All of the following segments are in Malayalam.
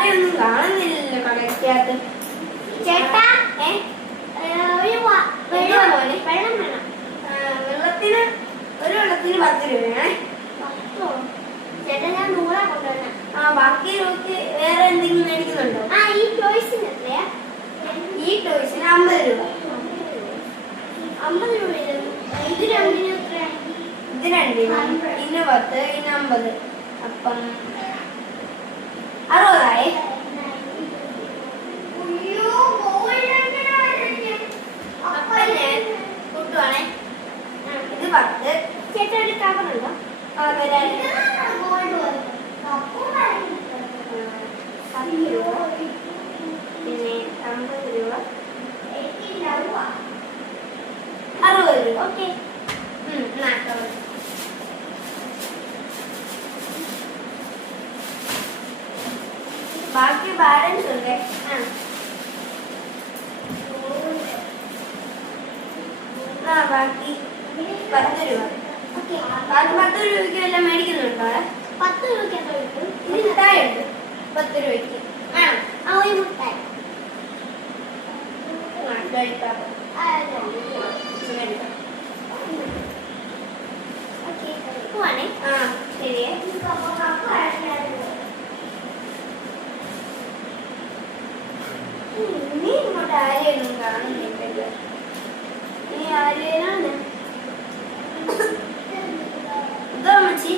ആരെയും ഒന്നും കാണുന്നില്ലല്ലോ കടയ്ക്കകത്ത്. ചേട്ടാ വെള്ളം പോലെ വെള്ളം വേണം. വെള്ളത്തിന് ഒരു വെള്ളത്തിന് 10 രൂപയാണേ. ചേട്ടാ ഞാൻ 100 കൊണ്ടുവരണം. ബാക്കി നോക്കി വേറെ എന്തെങ്കിലും മേടിക്കുന്നുണ്ടോ? ഈ ടോയ്സിന് എത്രയാ? ഈ ടോയ്സിന് 50 രൂപ. 50 രൂപ. ഇത് രണ്ടിനും എത്രയാ? ഇത് രണ്ടിനും ഇന്ന് 10 ഇന്ന് 50. അപ്പം 60 അപ്പൊ ഞാൻ കൂട്ടുവാണേ. ഇത് 10. ചേട്ടാ ഒരു കവറുണ്ടോ? വരാൻ 10 രൂപ പിന്നെ 50 രൂപ 60 രൂപ. ഓക്കെ. ബാക്കി ബാലൻസ് ഉണ്ട്. ബാക്കി 10 രൂപ. ബാക്കി 10 രൂപയ്ക്ക് വല്ലതും മേടിക്കുന്നുണ്ടോ? 10 രൂപയ്ക്ക് എത്ര കിട്ടും? മിഠായി ഉണ്ട് 10 രൂപയ്ക്ക്. ഒരു മുട്ടായി. പോവാണേ. ശരിയേ. ഇനി ഇങ്ങോട്ട് ആരെയൊന്നും കാണുന്നില്ലല്ലോ. ഇനി ആരെയാണ് ഇതോ അമ്മച്ചി?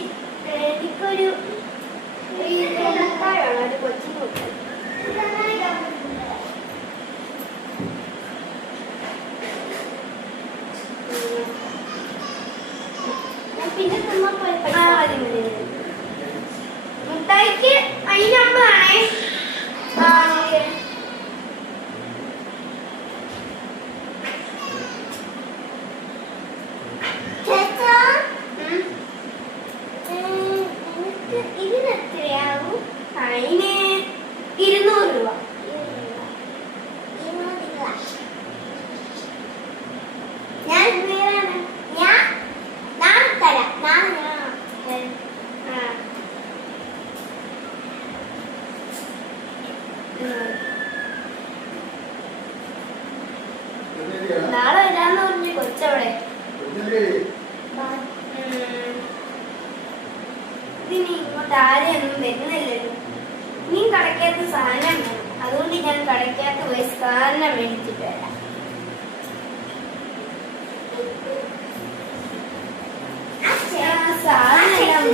എനിക്കൊരു മുട്ടായാണ് ഒരു കൊച്ചു മുട്ടായി. പിന്നെ മുട്ടായിക്ക് അതിനമ്പതാണേ. ഇതിന് എത്രയാവും? അതിന് 200 രൂപ. ഞാൻ നാളെ തരാം. നാളെ വരാന്ന് പറഞ്ഞു കൊച്ചവിടെ. ഇതിനി ഇങ്ങോട്ട് ആരെയൊന്നും വരുന്നില്ലല്ലോ. നീ കടയ്ക്കകത്ത് സാധനം വേണം. അതുകൊണ്ട് ഞാൻ കടയ്ക്കകത്ത് പോയി സാധനം മേടിച്ചിട്ട് വരാം. സാധനം സാധനം